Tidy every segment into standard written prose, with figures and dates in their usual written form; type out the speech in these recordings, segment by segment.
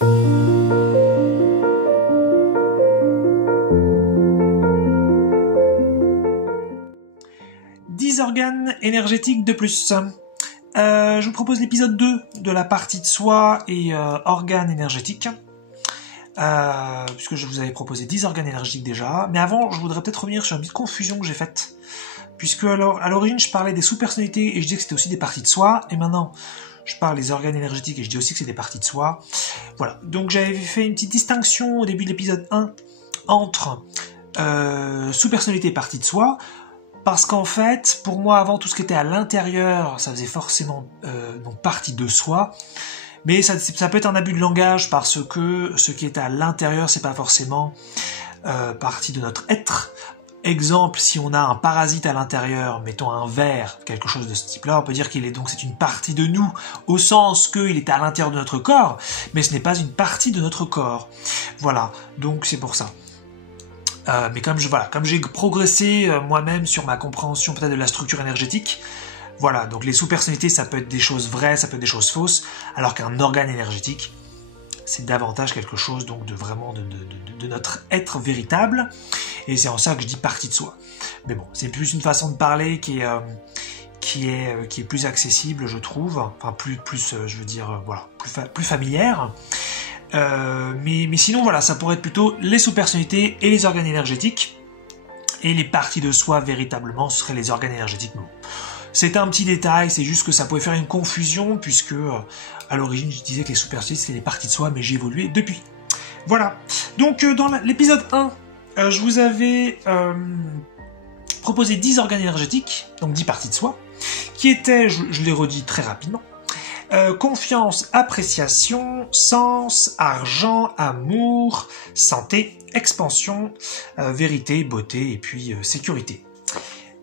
10 organes énergétiques de plus. Je vous propose l'épisode 2 de la partie de soi et organes énergétiques. Puisque je vous avais proposé 10 organes énergétiques déjà. Mais avant, je voudrais peut-être revenir sur une petite confusion que j'ai faite. Puisque alors, à l'origine, je parlais des sous-personnalités et je disais que c'était aussi des parties de soi. Et maintenant, je parle des organes énergétiques et je dis aussi que c'est des parties de soi. Voilà. Donc j'avais fait une petite distinction au début de l'épisode 1 entre sous-personnalité et partie de soi. Parce qu'en fait, pour moi, avant, tout ce qui était à l'intérieur, ça faisait forcément donc partie de soi. Mais ça peut être un abus de langage parce que ce qui est à l'intérieur, c'est pas forcément partie de notre être. Exemple, si on a un parasite à l'intérieur, mettons un ver, quelque chose de ce type-là, on peut dire c'est une partie de nous, au sens qu'il est à l'intérieur de notre corps, mais ce n'est pas une partie de notre corps. Voilà, donc c'est pour ça. Mais comme j'ai progressé moi-même sur ma compréhension peut-être de la structure énergétique, voilà, donc les sous-personnalités, ça peut être des choses vraies, ça peut être des choses fausses, alors qu'un organe énergétique, c'est davantage quelque chose donc de notre être véritable, et c'est en ça que je dis partie de soi. Mais bon, c'est plus une façon de parler qui est plus accessible, je trouve, enfin plus familière. Mais sinon, voilà, ça pourrait être plutôt les sous-personnalités et les organes énergétiques. Et les parties de soi, véritablement, ce seraient les organes énergétiques. Bon. C'est un petit détail, c'est juste que ça pouvait faire une confusion, puisque à l'origine, je disais que les sous-personnalités, c'était les parties de soi, mais j'ai évolué depuis. Voilà. Donc, dans l'épisode 1, je vous avais proposé 10 organes énergétiques, donc 10 parties de soi, qui étaient, je les redis très rapidement, confiance, appréciation, sens, argent, amour, santé, expansion, vérité, beauté et puis sécurité.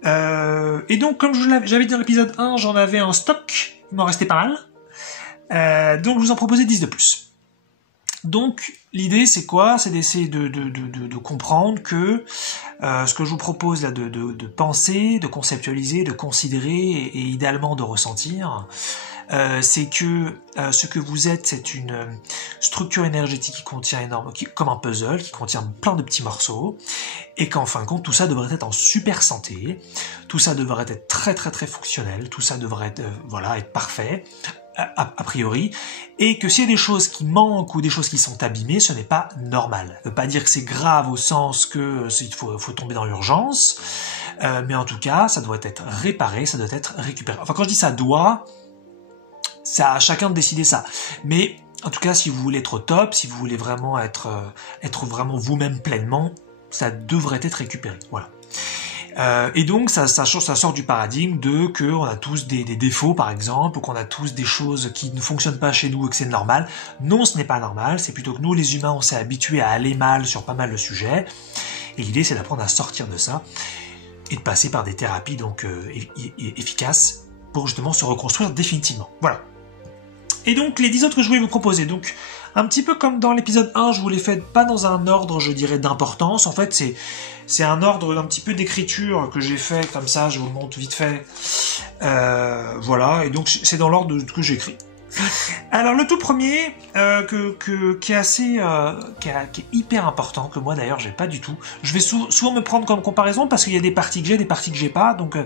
Et donc, comme j'avais dit dans l'épisode 1, j'en avais un stock, il m'en restait pas mal. Donc, je vous en proposais 10 de plus. Donc, l'idée, c'est quoi? C'est d'essayer de comprendre que ce que je vous propose là de penser, de conceptualiser, de considérer et idéalement de ressentir, c'est que ce que vous êtes, c'est une structure énergétique qui contient comme un puzzle, qui contient plein de petits morceaux, et qu'en fin de compte, tout ça devrait être en super santé, tout ça devrait être très très très fonctionnel, tout ça devrait être, être parfait, a priori, et que s'il y a des choses qui manquent ou des choses qui sont abîmées, ce n'est pas normal. Ça ne veut pas dire que c'est grave au sens que il faut tomber dans l'urgence, mais en tout cas, ça doit être réparé, ça doit être récupéré. Enfin, quand je dis ça doit, c'est à chacun de décider ça. Mais en tout cas, si vous voulez être au top, si vous voulez vraiment être vraiment vous-même pleinement, ça devrait être récupéré. Voilà. Et donc ça sort du paradigme qu'on a tous des défauts par exemple, ou qu'on a tous des choses qui ne fonctionnent pas chez nous et que c'est normal. Non, ce n'est pas normal, c'est plutôt que nous les humains on s'est habitués à aller mal sur pas mal de sujets, et l'idée c'est d'apprendre à sortir de ça et de passer par des thérapies donc efficaces pour justement se reconstruire définitivement. Voilà. Et donc les 10 autres que je voulais vous proposer, donc un petit peu comme dans l'épisode 1, je vous les fais pas dans un ordre, je dirais, d'importance. En fait, c'est un ordre un petit peu d'écriture que j'ai fait, comme ça, je vous le montre vite fait. Voilà, et donc c'est dans l'ordre que j'écris. Alors le tout premier, qui est hyper important, que moi d'ailleurs j'ai pas du tout. Je vais souvent me prendre comme comparaison parce qu'il y a des parties que j'ai, des parties que j'ai pas, donc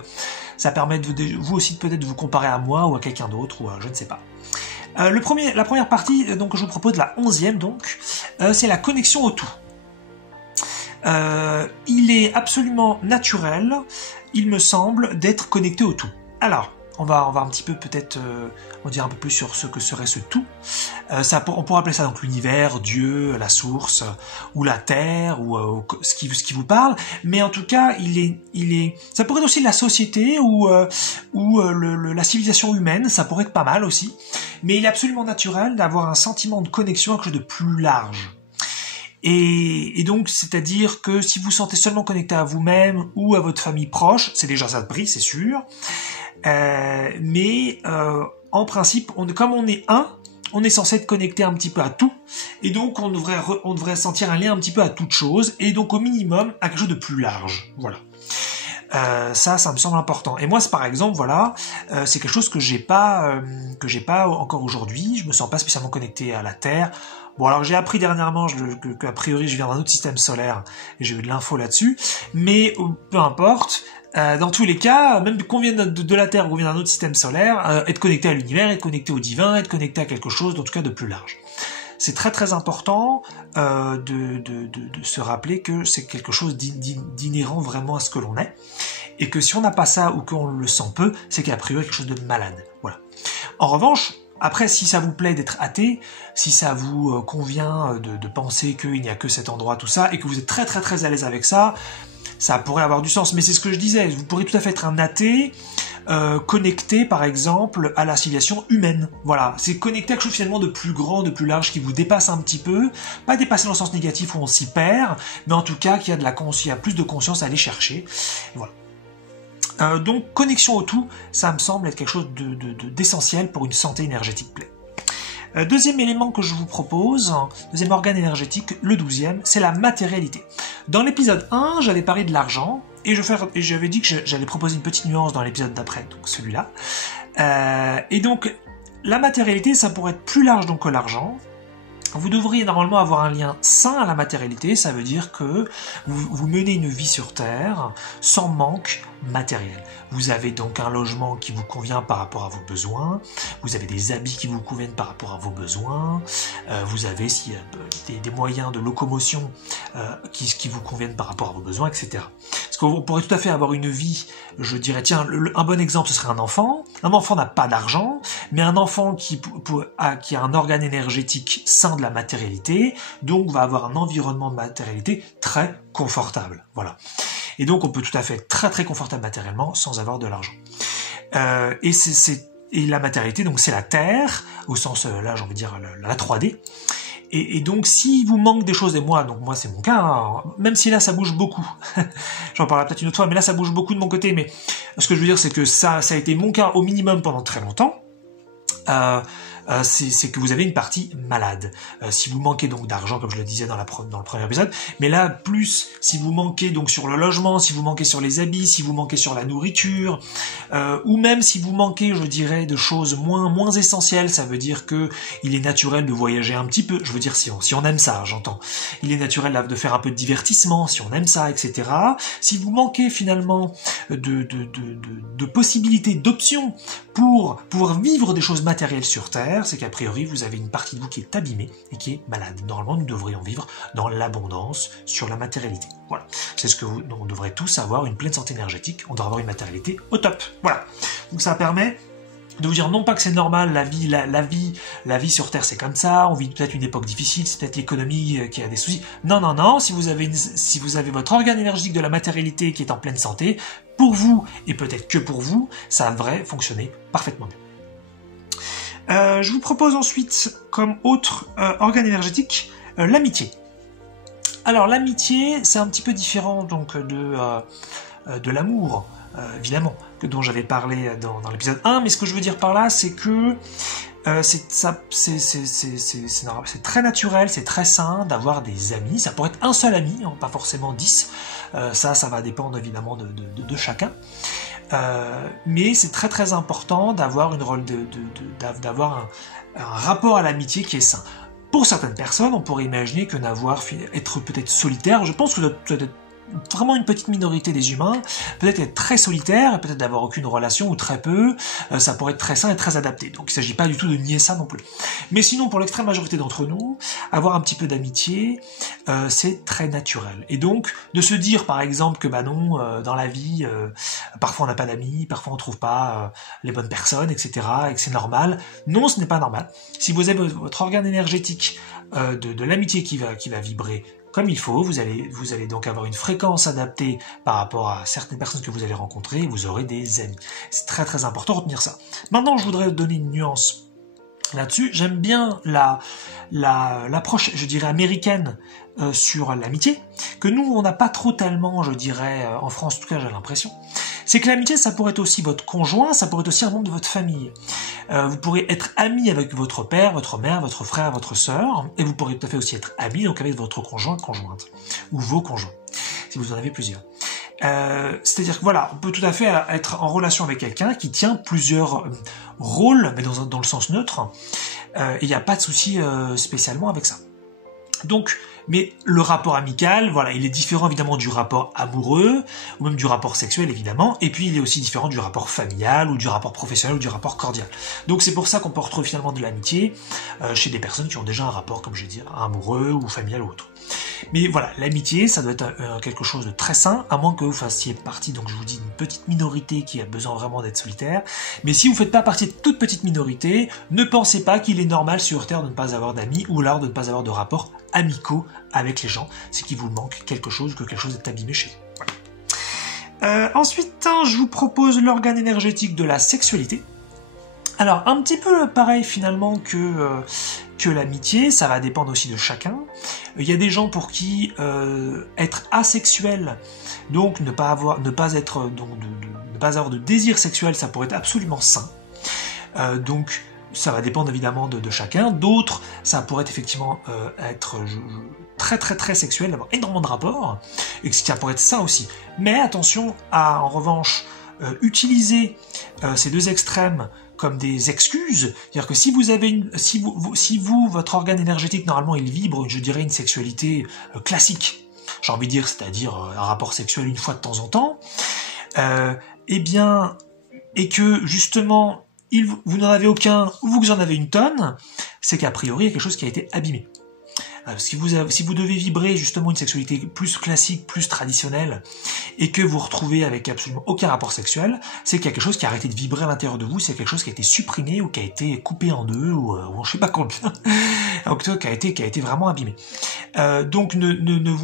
ça permet vous aussi peut-être de vous comparer à moi ou à quelqu'un d'autre, ou je ne sais pas. La première partie donc, que je vous propose, la 11e donc, c'est la connexion au tout. Il est absolument naturel, il me semble, d'être connecté au tout. Alors, on va un petit peu peut-être en dire un peu plus sur ce que serait ce tout. On pourrait appeler ça donc l'univers, Dieu, la source, ou la terre, ou ce qui vous parle. Mais en tout cas, ça pourrait être aussi la société ou la civilisation humaine. Ça pourrait être pas mal aussi. Mais il est absolument naturel d'avoir un sentiment de connexion à quelque chose de plus large. Et donc, c'est-à-dire que si vous vous sentez seulement connecté à vous-même ou à votre famille proche, c'est déjà ça de prix, c'est sûr. Mais en principe, comme on est un, on est censé être connecté un petit peu à tout, et donc on devrait sentir un lien un petit peu à toute chose, et donc au minimum à quelque chose de plus large. Voilà. Ça me semble important. Et moi, par exemple, voilà, c'est quelque chose que j'ai pas encore aujourd'hui. Je me sens pas spécialement connecté à la Terre. Bon, alors j'ai appris dernièrement qu'a priori je viens d'un autre système solaire, et j'ai eu de l'info là-dessus, mais peu importe, dans tous les cas, même qu'on vienne de la Terre ou qu'on vienne d'un autre système solaire, être connecté à l'univers, être connecté au divin, être connecté à quelque chose, en tout cas de plus large. C'est très très important de se rappeler que c'est quelque chose d'inhérent vraiment à ce que l'on est, et que si on n'a pas ça ou qu'on le sent peu, c'est qu'a priori quelque chose de malade. Voilà. En revanche, après, si ça vous plaît d'être athée, si ça vous convient de penser qu'il n'y a que cet endroit, tout ça, et que vous êtes très très très à l'aise avec ça, ça pourrait avoir du sens. Mais c'est ce que je disais, vous pourrez tout à fait être un athée connecté, par exemple, à la civilisation humaine. Voilà, c'est connecté à quelque chose finalement de plus grand, de plus large, qui vous dépasse un petit peu, pas dépassé dans le sens négatif où on s'y perd, mais en tout cas, qu'il y a plus de conscience à aller chercher. Et voilà. Donc connexion au tout, ça me semble être quelque chose d'essentiel pour une santé énergétique pleine. Deuxième élément que je vous propose, deuxième organe énergétique, le 12e, c'est la matérialité. Dans l'épisode 1, j'avais parlé de l'argent, et j'avais dit que j'allais proposer une petite nuance dans l'épisode d'après, donc celui-là. Et donc, la matérialité, ça pourrait être plus large donc que l'argent. Vous devriez normalement avoir un lien sain à la matérialité, ça veut dire que vous menez une vie sur Terre sans manque matériel. Vous avez donc un logement qui vous convient par rapport à vos besoins, vous avez des habits qui vous conviennent par rapport à vos besoins, vous avez des moyens de locomotion qui vous conviennent par rapport à vos besoins, etc. Parce qu'on pourrait tout à fait avoir une vie, je dirais, tiens, un bon exemple, ce serait un enfant. Un enfant n'a pas d'argent, mais un enfant qui a un organe énergétique sain de la matérialité, donc va avoir un environnement de matérialité très confortable. Voilà. Et donc on peut tout à fait être très très confortable matériellement sans avoir de l'argent. Et la matérialité, donc c'est la Terre, au sens, là j'ai envie de dire la 3D. Et donc si vous manque des choses, et moi c'est mon cas, hein, même si là ça bouge beaucoup, j'en parlerai peut-être une autre fois, mais là ça bouge beaucoup de mon côté, mais ce que je veux dire c'est que ça a été mon cas au minimum pendant très longtemps. C'est que vous avez une partie malade. Si vous manquez donc d'argent, comme je le disais dans le premier épisode, mais là, plus si vous manquez donc sur le logement, si vous manquez sur les habits, si vous manquez sur la nourriture, ou même si vous manquez, je dirais, de choses moins essentielles, ça veut dire que il est naturel de voyager un petit peu, je veux dire si on aime ça, j'entends. Il est naturel de faire un peu de divertissement, si on aime ça, etc. Si vous manquez finalement de possibilités, d'options pour pouvoir vivre des choses matérielles sur Terre, c'est qu'a priori vous avez une partie de vous qui est abîmée et qui est malade. Normalement nous devrions vivre dans l'abondance sur la matérialité. Voilà, c'est ce que on devrait tous avoir, une pleine santé énergétique, on doit avoir une matérialité au top. Voilà, donc ça permet de vous dire non pas que c'est normal, la vie sur Terre c'est comme ça, on vit peut-être une époque difficile, c'est peut-être l'économie qui a des soucis. Non, si vous avez votre organe énergétique de la matérialité qui est en pleine santé, pour vous, et peut-être que pour vous, ça devrait fonctionner parfaitement bien. Je vous propose ensuite, comme autre organe énergétique, l'amitié. Alors l'amitié, c'est un petit peu différent donc de l'amour, évidemment, dont j'avais parlé dans l'épisode 1, mais ce que je veux dire par là, c'est que c'est très naturel, c'est très sain d'avoir des amis. Ça pourrait être un seul ami, hein, pas forcément 10. Ça va dépendre évidemment de chacun. Mais c'est très très important d'avoir d'avoir un rapport à l'amitié qui est sain. Pour certaines personnes, on pourrait imaginer que être peut-être solitaire. Je pense que peut-être vraiment une petite minorité des humains, peut-être être très solitaire, peut-être d'avoir aucune relation ou très peu, ça pourrait être très sain et très adapté. Donc il ne s'agit pas du tout de nier ça non plus. Mais sinon, pour l'extrême majorité d'entre nous, avoir un petit peu d'amitié, c'est très naturel. Et donc, de se dire par exemple que non, dans la vie, parfois on n'a pas d'amis, parfois on ne trouve pas les bonnes personnes, etc., et que c'est normal. Non, ce n'est pas normal. Si vous avez votre organe énergétique de l'amitié qui va vibrer comme il faut, vous allez donc avoir une fréquence adaptée par rapport à certaines personnes que vous allez rencontrer, et vous aurez des amis. C'est très très important de retenir ça. Maintenant, je voudrais donner une nuance là-dessus. J'aime bien l'approche, je dirais, américaine sur l'amitié, que nous, on n'a pas trop tellement, je dirais, en France, en tout cas j'ai l'impression. C'est que l'amitié, ça pourrait être aussi votre conjoint, ça pourrait être aussi un membre de votre famille. Vous pourrez être ami avec votre père, votre mère, votre frère, votre sœur, et vous pourrez tout à fait aussi être ami donc avec votre conjoint, conjointe, ou vos conjoints, si vous en avez plusieurs. C'est-à-dire que voilà, on peut tout à fait être en relation avec quelqu'un qui tient plusieurs rôles, mais dans le sens neutre, et il n'y a pas de souci spécialement avec ça. Donc, mais le rapport amical, voilà, il est différent évidemment du rapport amoureux, ou même du rapport sexuel évidemment, et puis il est aussi différent du rapport familial, ou du rapport professionnel, ou du rapport cordial. Donc c'est pour ça qu'on peut retrouver finalement de l'amitié chez des personnes qui ont déjà un rapport, comme je l'ai dit, amoureux, ou familial, ou autre. Mais voilà, l'amitié, ça doit être quelque chose de très sain, à moins que vous fassiez partie, donc je vous dis, d'une petite minorité qui a besoin vraiment d'être solitaire. Mais si vous ne faites pas partie de toute petite minorité, ne pensez pas qu'il est normal sur Terre de ne pas avoir d'amis, ou alors de ne pas avoir de rapports amicaux avec les gens. C'est qu'il vous manque quelque chose, que quelque chose est abîmé chez vous. Voilà. Ensuite, je vous propose l'organe énergétique de la sexualité. Alors, un petit peu pareil finalement que l'amitié, ça va dépendre aussi de chacun. Il y a des gens pour qui être asexuel, donc ne pas avoir de désir sexuel, ça pourrait être absolument sain. Donc ça va dépendre évidemment de chacun. D'autres, ça pourrait être effectivement être très très très sexuel, avoir énormément de rapports, et ça pourrait être sain aussi. Mais attention à, en revanche, utiliser ces deux extrêmes comme des excuses, c'est-à-dire que si vous avez votre organe énergétique, normalement il vibre, je dirais, une sexualité classique, j'ai envie de dire, c'est-à-dire un rapport sexuel une fois de temps en temps, et que justement vous n'en avez aucun, ou vous en avez une tonne, c'est qu'a priori il y a quelque chose qui a été abîmé. Si vous devez vibrer justement une sexualité plus classique, plus traditionnelle, et que vous retrouvez avec absolument aucun rapport sexuel, c'est quelque chose qui a arrêté de vibrer à l'intérieur de vous, c'est quelque chose qui a été supprimé, ou qui a été coupé en deux, ou je sais pas combien, en tout cas qui a été vraiment abîmé. Donc ne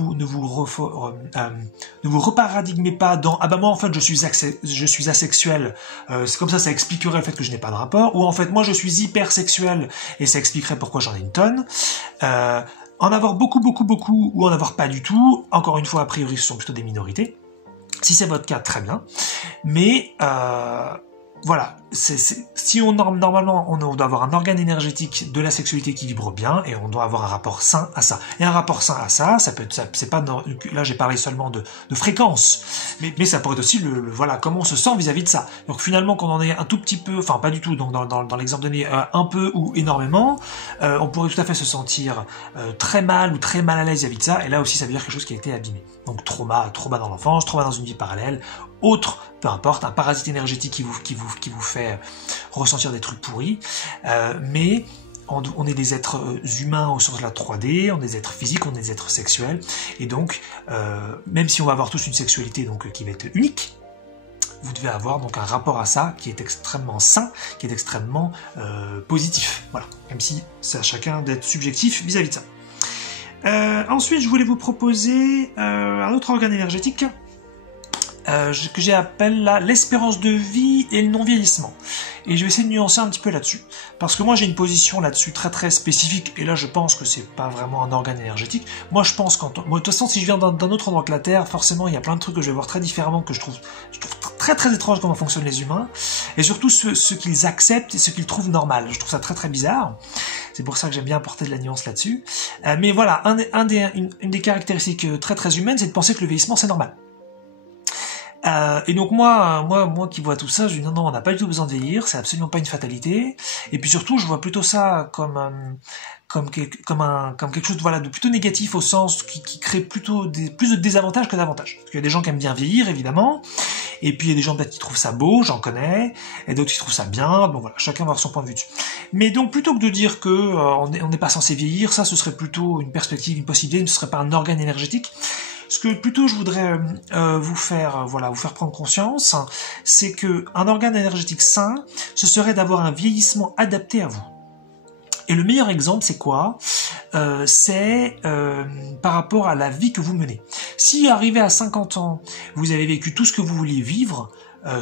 vous reparadigmez pas dans ah bah moi en fait je suis asexuel, c'est comme ça expliquerait le fait que je n'ai pas de rapport, ou en fait moi je suis hypersexuel et ça expliquerait pourquoi j'en ai une tonne. En avoir beaucoup, ou en avoir pas du tout, encore une fois, a priori, ce sont plutôt des minorités. Si c'est votre cas, très bien. Mais voilà, si normalement on doit avoir un organe énergétique de la sexualité qui vibre bien, et on doit avoir un rapport sain à ça. Et un rapport sain à ça, peut être, c'est pas là j'ai parlé seulement de fréquence, mais ça pourrait être aussi voilà comment on se sent vis-à-vis de ça. Donc finalement qu'on en ait un tout petit peu, enfin pas du tout, donc dans l'exemple donné un peu ou énormément, on pourrait tout à fait se sentir très mal ou très mal à l'aise vis-à-vis de ça, et là aussi ça veut dire quelque chose qui a été abîmé. Donc trauma dans l'enfance, trauma dans une vie parallèle, autre, peu importe, un parasite énergétique qui vous fait ressentir des trucs pourris, mais on est des êtres humains au sens de la 3D, on est des êtres physiques, on est des êtres sexuels, et donc même si on va avoir tous une sexualité donc qui va être unique, vous devez avoir donc un rapport à ça qui est extrêmement sain, qui est extrêmement positif. Voilà, même si c'est à chacun d'être subjectif vis-à-vis de ça. Ensuite, je voulais vous proposer un autre organe énergétique que j'appelle l'espérance de vie et le non-vieillissement. Et je vais essayer de nuancer un petit peu là-dessus. Parce que moi j'ai une position là-dessus très très spécifique, et là je pense que c'est pas vraiment un organe énergétique. Moi je pense de toute façon si je viens d'un autre endroit que la Terre, forcément il y a plein de trucs que je vais voir très différemment, que je trouve très très étrange comment fonctionnent les humains, et surtout ce qu'ils acceptent et ce qu'ils trouvent normal. Je trouve ça très très bizarre. C'est pour ça que j'aime bien apporter de la nuance là-dessus. Mais voilà, une des caractéristiques très très humaines, c'est de penser que le vieillissement c'est normal. Et donc moi qui vois tout ça, je dis non, on n'a pas du tout besoin de vieillir, c'est absolument pas une fatalité. Et puis surtout, je vois plutôt ça comme quelque chose de plutôt négatif, au sens qui crée plutôt plus de désavantages que d'avantages. Parce qu'il y a des gens qui aiment bien vieillir, évidemment, et puis il y a des gens peut-être qui trouvent ça beau, j'en connais, et d'autres qui trouvent ça bien. Bon voilà, chacun va avoir son point de vue dessus. Mais donc plutôt que de dire que on n'est pas censé vieillir, ça ce serait plutôt une perspective, une possibilité, ce serait pas un organe énergétique. Ce que plutôt je voudrais vous faire prendre conscience, c'est que un organe énergétique sain, ce serait d'avoir un vieillissement adapté à vous. Et le meilleur exemple, c'est quoi ? C'est par rapport à la vie que vous menez. Si arrivé à 50 ans, vous avez vécu tout ce que vous vouliez vivre,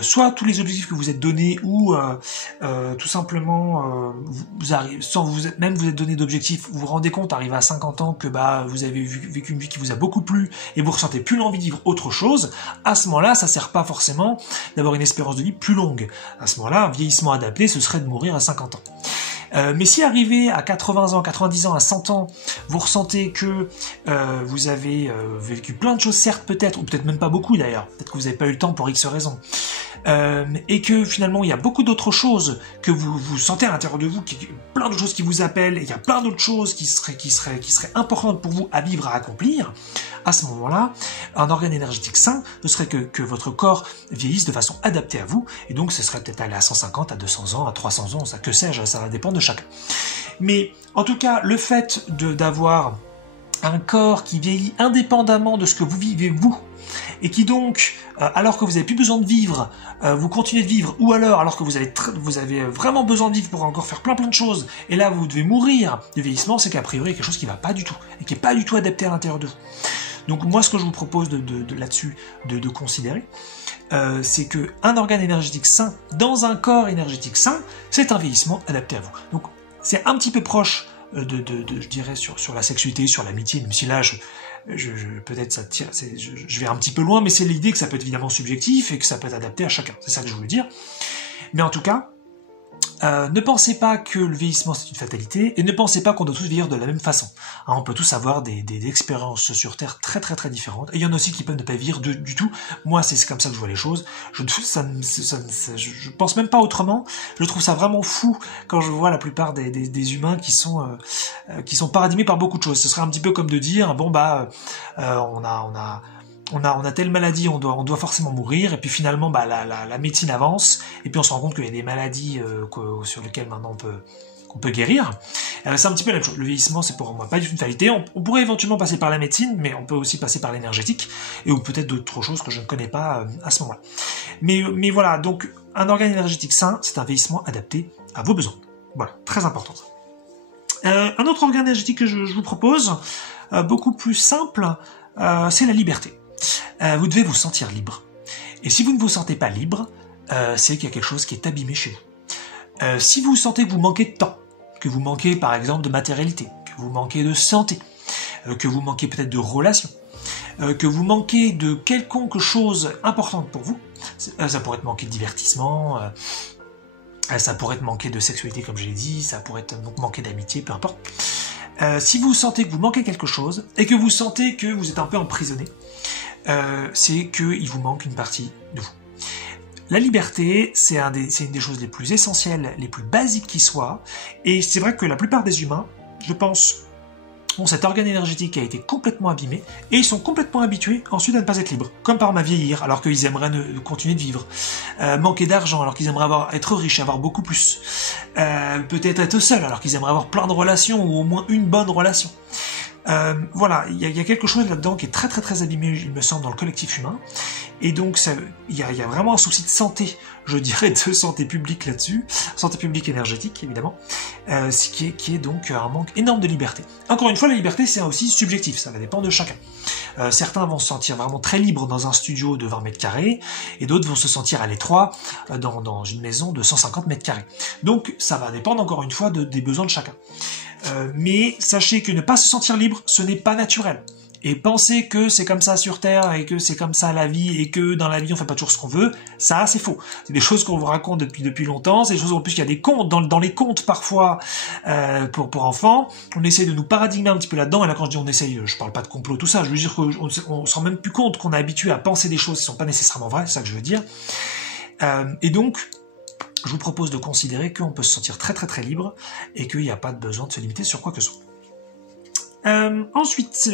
soit tous les objectifs que vous êtes donnés, ou tout simplement vous êtes donné d'objectifs, vous vous rendez compte arrivé à 50 ans que vous avez vécu une vie qui vous a beaucoup plu et vous ressentez plus l'envie de vivre autre chose, à ce moment-là ça sert pas forcément d'avoir une espérance de vie plus longue. À ce moment-là, un vieillissement adapté, ce serait de mourir à 50 ans. Mais si arrivé à 80 ans, 90 ans, à 100 ans, vous ressentez que vous avez vécu plein de choses, certes peut-être, ou peut-être même pas beaucoup d'ailleurs, peut-être que vous n'avez pas eu le temps pour X raisons, et que finalement il y a beaucoup d'autres choses que vous sentez à l'intérieur de vous, plein de choses qui vous appellent, et il y a plein d'autres choses qui seraient importantes pour vous à vivre, à accomplir, à ce moment-là, un organe énergétique sain ne serait que votre corps vieillisse de façon adaptée à vous, et donc ce serait peut-être aller à 150, à 200 ans, à 300 ans, ça que sais-je, ça va dépendre de chacun. Mais en tout cas, le fait d'avoir un corps qui vieillit indépendamment de ce que vous vivez vous, et qui donc, alors que vous n'avez plus besoin de vivre, vous continuez de vivre, ou alors que vous avez vraiment besoin de vivre pour encore faire plein de choses, et là vous devez mourir du vieillissement, c'est qu'a priori il y a quelque chose qui ne va pas du tout, et qui n'est pas du tout adapté à l'intérieur de vous. Donc moi ce que je vous propose là-dessus de considérer, c'est qu'un organe énergétique sain, dans un corps énergétique sain, c'est un vieillissement adapté à vous. Donc c'est un petit peu proche je dirais, sur la sexualité, sur l'amitié, même si là, peut-être ça tire, je vais un petit peu loin, mais c'est l'idée que ça peut être évidemment subjectif et que ça peut être adapté à chacun. C'est ça que je voulais dire. Mais en tout cas, ne pensez pas que le vieillissement c'est une fatalité, et ne pensez pas qu'on doit tous vieillir de la même façon. Hein, on peut tous avoir des expériences sur Terre très très très différentes, et il y en a aussi qui peuvent ne pas vieillir du tout. Moi c'est comme ça que je vois les choses, je pense même pas autrement. Je trouve ça vraiment fou quand je vois la plupart des humains qui sont paradigmés par beaucoup de choses. Ce serait un petit peu comme de dire, bon on a telle maladie, on doit forcément mourir, et puis finalement la médecine avance, et puis on se rend compte qu'il y a des maladies sur lesquelles maintenant on peut guérir. C'est un petit peu la même chose. Le vieillissement, c'est pour moi pas du tout une fatalité. On pourrait éventuellement passer par la médecine, mais on peut aussi passer par l'énergétique, et ou peut-être d'autres choses que je ne connais pas à ce moment-là. Mais voilà, donc un organe énergétique sain, c'est un vieillissement adapté à vos besoins. Voilà, très important ça. Un autre organe énergétique que je vous propose, beaucoup plus simple, c'est la liberté. Vous devez vous sentir libre. Et si vous ne vous sentez pas libre, c'est qu'il y a quelque chose qui est abîmé chez vous. Si vous sentez que vous manquez de temps, que vous manquez par exemple de matérialité, que vous manquez de santé, que vous manquez peut-être de relations, que vous manquez de quelconque chose importante pour vous, ça pourrait être manquer de divertissement, ça pourrait être manquer de sexualité comme je l'ai dit, ça pourrait être donc manquer d'amitié, peu importe. Si vous sentez que vous manquez quelque chose, et que vous sentez que vous êtes un peu emprisonné, c'est qu'il vous manque une partie de vous. La liberté, c'est une des choses les plus essentielles, les plus basiques qui soient, et c'est vrai que la plupart des humains, je pense, ont cet organe énergétique qui a été complètement abîmé, et ils sont complètement habitués ensuite à ne pas être libres, comme par vieillir, alors qu'ils aimeraient continuer de vivre, manquer d'argent, alors qu'ils aimeraient être riches, avoir beaucoup plus, peut-être être seuls, alors qu'ils aimeraient avoir plein de relations, ou au moins une bonne relation. Voilà, il y a quelque chose là-dedans qui est très très très abîmé, il me semble, dans le collectif humain, et donc il y a vraiment un souci de santé, je dirais, de santé publique là-dessus, santé publique énergétique évidemment, qui est donc un manque énorme de liberté. Encore une fois, la liberté c'est aussi subjectif, ça va dépendre de chacun. Certains vont se sentir vraiment très libres dans un studio de 20 mètres carrés, et d'autres vont se sentir à l'étroit dans une maison de 150 mètres carrés. Donc ça va dépendre encore une fois des besoins de chacun. Mais sachez que ne pas se sentir libre, ce n'est pas naturel. Et penser que c'est comme ça sur Terre, et que c'est comme ça la vie, et que dans la vie on fait pas toujours ce qu'on veut, ça c'est faux. C'est des choses qu'on vous raconte depuis longtemps, c'est des choses en plus qu'il y a des contes, dans les contes parfois pour enfants, on essaye de nous paradigmer un petit peu là-dedans, et là quand je dis on essaye, je parle pas de complot, tout ça, je veux dire qu'on se rend même plus compte qu'on est habitué à penser des choses qui sont pas nécessairement vraies, c'est ça que je veux dire. Et donc, je vous propose de considérer qu'on peut se sentir très très très libre, et qu'il n'y a pas de besoin de se limiter sur quoi que ce soit. Ensuite,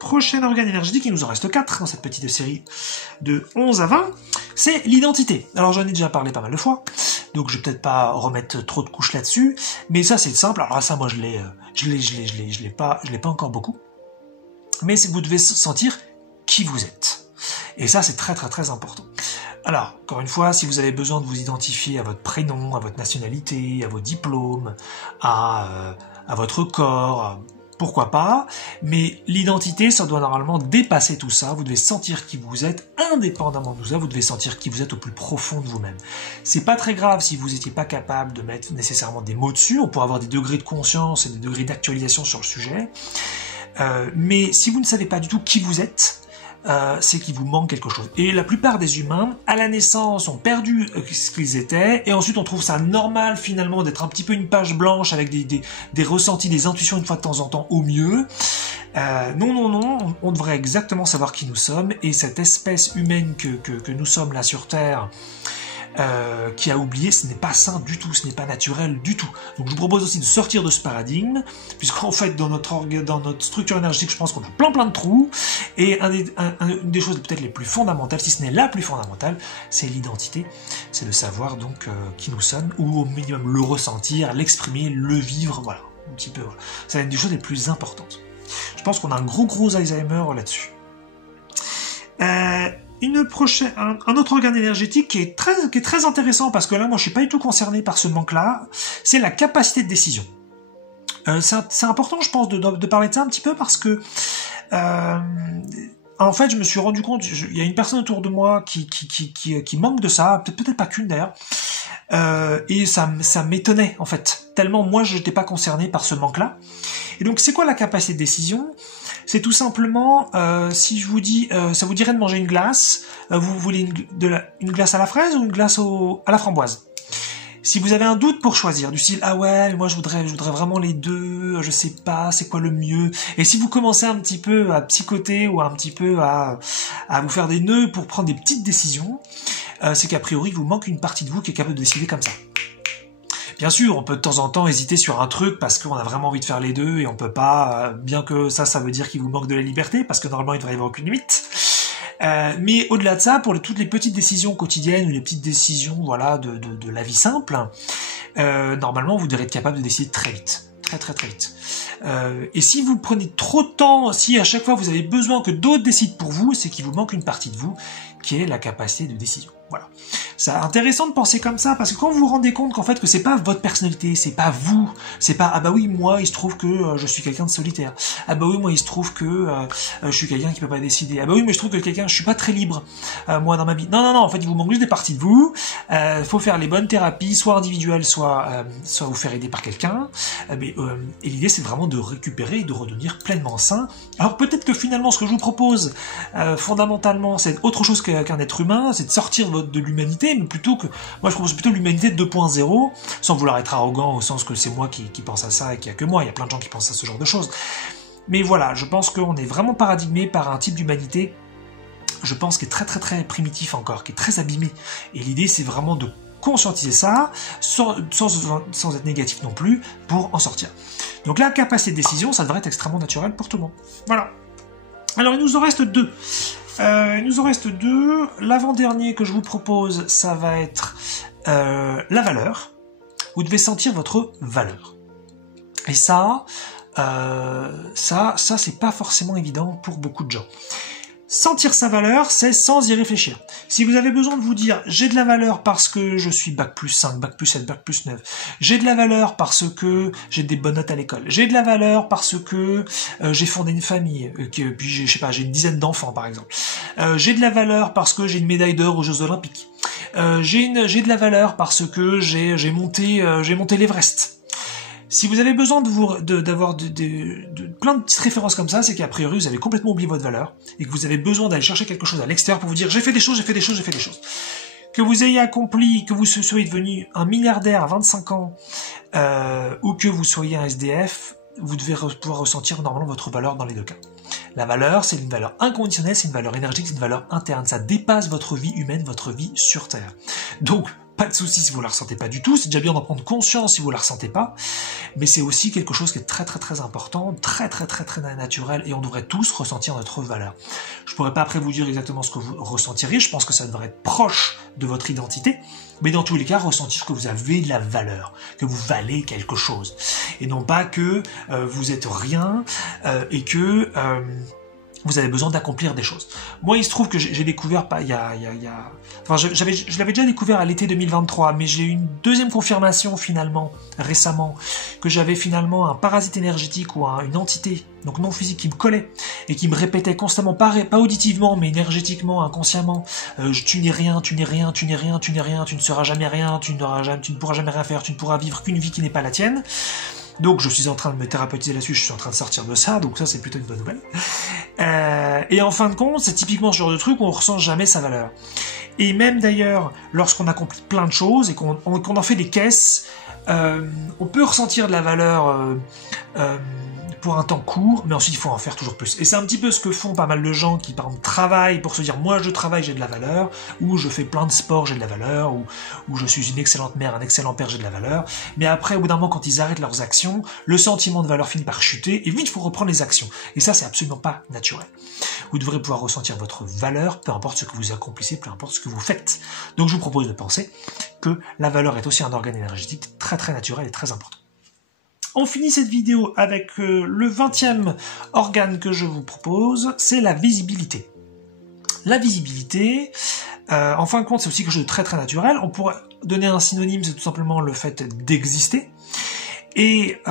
prochain organe énergétique, il nous en reste 4 dans cette petite série de 11 à 20, c'est l'identité. Alors j'en ai déjà parlé pas mal de fois, donc je vais peut-être pas remettre trop de couches là-dessus, mais ça c'est simple. Alors ça moi je l'ai pas encore beaucoup, mais c'est que vous devez sentir qui vous êtes. Et ça c'est très très très important. Alors, encore une fois, si vous avez besoin de vous identifier à votre prénom, à votre nationalité, à vos diplômes, à votre corps, pourquoi pas, mais l'identité, ça doit normalement dépasser tout ça. Vous devez sentir qui vous êtes, indépendamment de tout ça, vous devez sentir qui vous êtes au plus profond de vous-même. C'est pas très grave si vous n'étiez pas capable de mettre nécessairement des mots dessus, on pourrait avoir des degrés de conscience et des degrés d'actualisation sur le sujet, mais si vous ne savez pas du tout qui vous êtes, c'est qu'il vous manque quelque chose. Et la plupart des humains, à la naissance, ont perdu ce qu'ils étaient, et ensuite on trouve ça normal finalement d'être un petit peu une page blanche avec des ressentis, des intuitions une fois de temps en temps au mieux, Non, on devrait exactement savoir qui nous sommes, et cette espèce humaine que nous sommes là sur Terre, qui a oublié, ce n'est pas sain du tout, ce n'est pas naturel du tout. Donc je vous propose aussi de sortir de ce paradigme, puisqu'en fait dans notre structure énergétique, je pense qu'on a plein de trous, et une des choses peut-être les plus fondamentales, si ce n'est la plus fondamentale, c'est l'identité, c'est de savoir donc qui nous sommes, ou au minimum le ressentir, l'exprimer, le vivre, voilà, un petit peu, voilà. C'est une des choses les plus importantes. Je pense qu'on a un gros Alzheimer là-dessus. Un autre organe énergétique qui est très intéressant, parce que là, moi, je suis pas du tout concerné par ce manque-là, c'est la capacité de décision. C'est important, je pense, de parler de ça un petit peu, parce que en fait, je me suis rendu compte, il y a une personne autour de moi qui manque de ça, peut-être pas qu'une d'ailleurs, et ça m'étonnait, en fait, tellement moi, je n'étais pas concerné par ce manque-là. Et donc, c'est quoi la capacité de décision ? C'est tout simplement, si je vous dis, ça vous dirait de manger une glace, vous voulez une glace à la fraise ou une glace à la framboise ? Si vous avez un doute pour choisir, du style, ah ouais, moi je voudrais vraiment les deux, je sais pas, c'est quoi le mieux. Et si vous commencez un petit peu à psychoter ou un petit peu à vous faire des nœuds pour prendre des petites décisions, c'est qu'a priori, il vous manque une partie de vous qui est capable de décider comme ça. Bien sûr, on peut de temps en temps hésiter sur un truc parce qu'on a vraiment envie de faire les deux et on peut pas, bien que ça veut dire qu'il vous manque de la liberté, parce que normalement il devrait y avoir aucune limite. Mais au-delà de ça, pour toutes les petites décisions quotidiennes ou les petites décisions, voilà, de la vie simple, normalement vous devrez être capable de décider très vite. Très vite. Et si vous prenez trop de temps, si à chaque fois vous avez besoin que d'autres décident pour vous, c'est qu'il vous manque une partie de vous qui est la capacité de décision. Voilà. C'est intéressant de penser comme ça, parce que quand vous vous rendez compte qu'en fait que c'est pas votre personnalité, c'est pas vous, c'est pas ah bah oui moi il se trouve que je suis quelqu'un de solitaire, ah bah oui moi il se trouve que je suis quelqu'un qui peut pas décider, ah bah oui mais je trouve que je suis pas très libre moi dans ma vie. Non en fait il vous manque juste des parties de vous. Faut faire les bonnes thérapies, soit individuelles, soit vous faire aider par quelqu'un. Et l'idée c'est vraiment de récupérer et de redevenir pleinement sain. Alors peut-être que finalement ce que je vous propose fondamentalement c'est autre chose qu'un être humain, c'est de sortir de l'humanité, mais plutôt que... Moi, je propose plutôt l'humanité 2.0, sans vouloir être arrogant, au sens que c'est moi qui pense à ça et qu'il n'y a que moi, il y a plein de gens qui pensent à ce genre de choses. Mais voilà, je pense qu'on est vraiment paradigmé par un type d'humanité, je pense, qui est très primitif encore, qui est très abîmé. Et l'idée, c'est vraiment de conscientiser ça, sans être négatif non plus, pour en sortir. Donc la capacité de décision, ça devrait être extrêmement naturel pour tout le monde. Voilà. Alors, il nous en reste deux. L'avant-dernier que je vous propose, ça va être la valeur. Vous devez sentir votre valeur. Et ça c'est pas forcément évident pour beaucoup de gens. Sentir sa valeur, c'est sans y réfléchir. Si vous avez besoin de vous dire « j'ai de la valeur parce que je suis bac plus 5, bac plus 7, bac plus 9 »,« j'ai de la valeur parce que j'ai des bonnes notes à l'école »,« j'ai de la valeur parce que j'ai fondé une famille, puis j'ai une dizaine d'enfants par exemple »,« j'ai de la valeur parce que j'ai une médaille d'or aux Jeux Olympiques »,« j'ai de la valeur parce que j'ai monté l'Everest ». Si vous avez besoin d'avoir plein de petites références comme ça, c'est qu'a priori vous avez complètement oublié votre valeur et que vous avez besoin d'aller chercher quelque chose à l'extérieur pour vous dire j'ai fait des choses. Que vous ayez accompli, que vous soyez devenu un milliardaire à 25 ans ou que vous soyez un SDF, vous devez pouvoir ressentir normalement votre valeur dans les deux cas. La valeur, c'est une valeur inconditionnelle, c'est une valeur énergétique, c'est une valeur interne. Ça dépasse votre vie humaine, votre vie sur Terre. Donc, pas de souci si vous la ressentez pas du tout, c'est déjà bien d'en prendre conscience si vous la ressentez pas, mais c'est aussi quelque chose qui est très important, très naturel, et on devrait tous ressentir notre valeur. Je pourrais pas après vous dire exactement ce que vous ressentiriez, je pense que ça devrait être proche de votre identité, mais dans tous les cas, ressentir que vous avez de la valeur, que vous valez quelque chose, et non pas que vous êtes rien, et que... vous avez besoin d'accomplir des choses. Moi, il se trouve que j'ai découvert, je l'avais déjà découvert à l'été 2023, mais j'ai eu une deuxième confirmation finalement, récemment, que j'avais finalement un parasite énergétique ou une entité, donc non physique, qui me collait et qui me répétait constamment, pas auditivement, mais énergétiquement, inconsciemment, tu n'es rien, tu ne seras jamais rien, tu ne pourras jamais rien faire, tu ne pourras vivre qu'une vie qui n'est pas la tienne. Donc je suis en train de me thérapeutiser là-dessus, je suis en train de sortir de ça, donc ça c'est plutôt une bonne nouvelle. Et en fin de compte, c'est typiquement ce genre de truc où on ressent jamais sa valeur. Et même d'ailleurs, lorsqu'on accomplit plein de choses et qu'on en fait des caisses, on peut ressentir de la valeur pour un temps court, mais ensuite il faut en faire toujours plus. Et c'est un petit peu ce que font pas mal de gens qui, par exemple, travaillent pour se dire moi je travaille, j'ai de la valeur, ou je fais plein de sports, j'ai de la valeur, ou je suis une excellente mère, un excellent père, j'ai de la valeur. Mais après, au bout d'un moment, quand ils arrêtent leurs actions, le sentiment de valeur finit par chuter, et vite il faut reprendre les actions. Et ça, c'est absolument pas naturel. Vous devrez pouvoir ressentir votre valeur, peu importe ce que vous accomplissez, peu importe ce que vous faites. Donc je vous propose de penser que la valeur est aussi un organe énergétique très très naturel et très important. On finit cette vidéo avec le 20e organe que je vous propose, c'est la visibilité. La visibilité, en fin de compte, c'est aussi quelque chose de très très naturel. On pourrait donner un synonyme, c'est tout simplement le fait d'exister. Et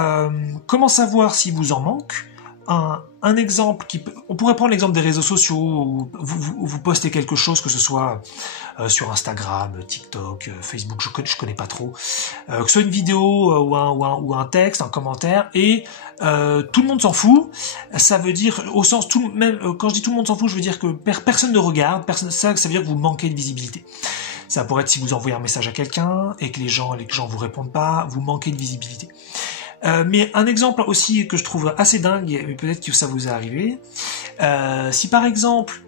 comment savoir si vous en manque ? Un exemple on pourrait prendre l'exemple des réseaux sociaux où vous postez quelque chose, que ce soit sur Instagram, TikTok, Facebook, je connais pas trop, que ce soit une vidéo ou un texte, un commentaire, et tout le monde s'en fout. Ça veut dire, au sens même quand je dis tout le monde s'en fout, je veux dire que personne ne regarde, ça veut dire que vous manquez de visibilité. Ça pourrait être si vous envoyez un message à quelqu'un et que les gens vous répondent pas, vous manquez de visibilité. Mais un exemple aussi que je trouve assez dingue, mais peut-être que ça vous est arrivé, si par exemple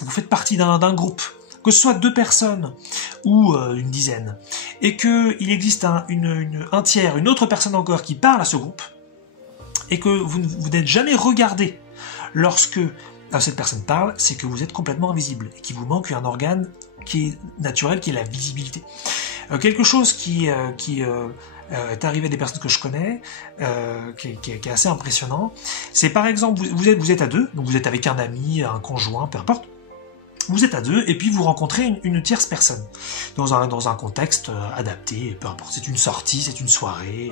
vous faites partie d'un groupe, que ce soit 2 personnes ou une dizaine, et qu'il existe un tiers, une autre personne encore qui parle à ce groupe, et que vous n'êtes jamais regardé lorsque cette personne parle, c'est que vous êtes complètement invisible, et qu'il vous manque un organe qui est naturel, qui est la visibilité. Quelque chose qui est arrivé à des personnes que je connais, qui est assez impressionnant. C'est par exemple, vous êtes à 2, donc vous êtes avec un ami, un conjoint, peu importe. Vous êtes à 2 et puis vous rencontrez une tierce personne dans un contexte adapté, peu importe. C'est une sortie, c'est une soirée,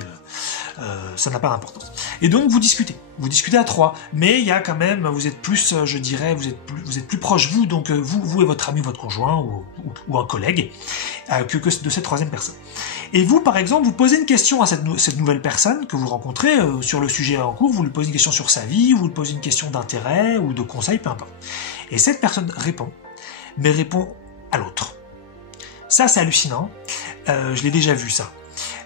ça n'a pas d'importance. Et donc vous discutez à 3, mais il y a quand même, vous êtes plus, je dirais, vous êtes plus proche vous, donc vous et votre ami, votre conjoint ou un collègue, que de cette 3e personne. Et vous, par exemple, vous posez une question à cette nouvelle personne que vous rencontrez sur le sujet en cours, vous lui posez une question sur sa vie, vous lui posez une question d'intérêt ou de conseil, peu importe. Et cette personne répond, mais répond à l'autre. Ça, c'est hallucinant. Je l'ai déjà vu, ça.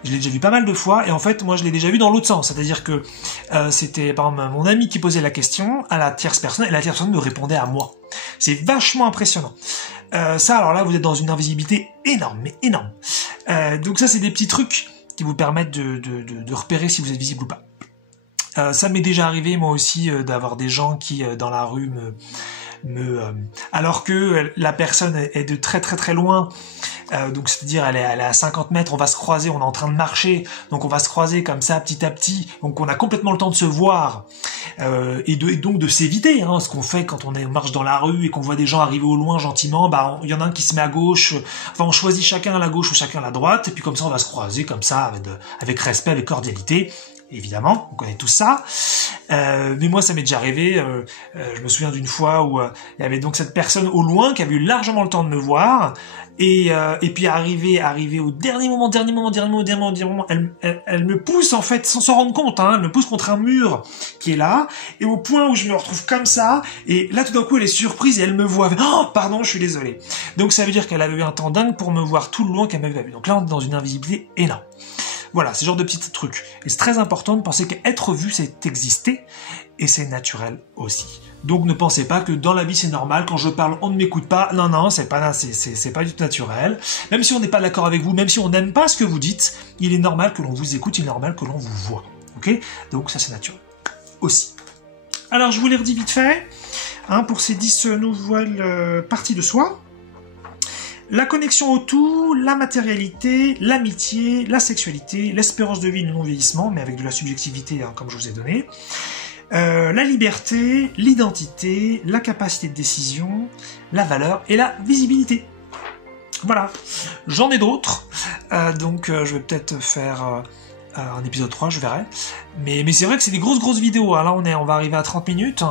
Je l'ai déjà vu pas mal de fois, et en fait, moi, je l'ai déjà vu dans l'autre sens. C'est-à-dire que c'était, par exemple, mon ami qui posait la question à la tierce personne, et la tierce personne me répondait à moi. C'est vachement impressionnant. Ça, alors là, vous êtes dans une invisibilité énorme, mais énorme. Donc ça, c'est des petits trucs qui vous permettent de repérer si vous êtes visible ou pas. Ça m'est déjà arrivé, moi aussi, d'avoir des gens qui, dans la rue, alors que la personne est de très très très loin, donc c'est-à-dire elle est à 50 mètres, on va se croiser, on est en train de marcher, donc on va se croiser comme ça petit à petit, donc on a complètement le temps de se voir, et donc de s'éviter, ce qu'on fait quand on marche dans la rue et qu'on voit des gens arriver au loin gentiment, il y en a un qui se met à gauche, enfin on choisit chacun à la gauche ou chacun à la droite, et puis comme ça on va se croiser comme ça, avec respect, avec cordialité. Évidemment, on connaît tout ça, mais moi ça m'est déjà arrivé, je me souviens d'une fois où il y avait donc cette personne au loin qui avait eu largement le temps de me voir, et puis arrivé au dernier moment, elle me pousse en fait sans s'en rendre compte, elle me pousse contre un mur qui est là, et au point où je me retrouve comme ça, et là tout d'un coup elle est surprise et elle me voit, oh pardon, je suis désolé. Donc ça veut dire qu'elle avait eu un temps dingue pour me voir tout le long qu'elle m'avait pas vu. Donc là on est dans une invisibilité énorme. Voilà, c'est ce genre de petits trucs. Et c'est très important de penser qu'être vu, c'est exister, et c'est naturel aussi. Donc ne pensez pas que dans la vie c'est normal, quand je parle on ne m'écoute pas. Non, c'est pas du tout naturel. Même si on n'est pas d'accord avec vous, même si on n'aime pas ce que vous dites, il est normal que l'on vous écoute, il est normal que l'on vous voit. Ok ? Donc ça c'est naturel aussi. Alors je vous les redis vite fait, pour ces 10 nouvelles parties de soi. La connexion au tout, la matérialité, l'amitié, la sexualité, l'espérance de vie, le non-vieillissement, mais avec de la subjectivité, comme je vous ai donné, la liberté, l'identité, la capacité de décision, la valeur et la visibilité. Voilà, j'en ai d'autres, donc je vais peut-être faire un épisode 3, je verrai. Mais c'est vrai que c'est des grosses vidéos. Là, on va arriver à 30 minutes,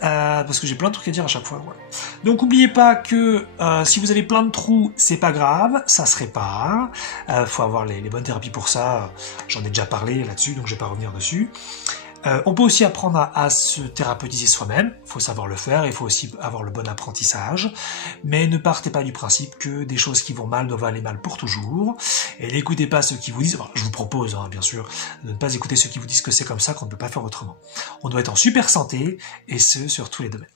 parce que j'ai plein de trucs à dire à chaque fois. Voilà. Donc, n'oubliez pas que si vous avez plein de trous, c'est pas grave, ça se répare. Faut avoir les bonnes thérapies pour ça. J'en ai déjà parlé là-dessus, donc je vais pas revenir dessus. On peut aussi apprendre à se thérapeutiser soi-même, il faut savoir le faire, il faut aussi avoir le bon apprentissage, mais ne partez pas du principe que des choses qui vont mal doivent aller mal pour toujours, et n'écoutez pas ceux qui vous disent, je vous propose bien sûr de ne pas écouter ceux qui vous disent que c'est comme ça, qu'on ne peut pas faire autrement. On doit être en super santé, et ce sur tous les domaines.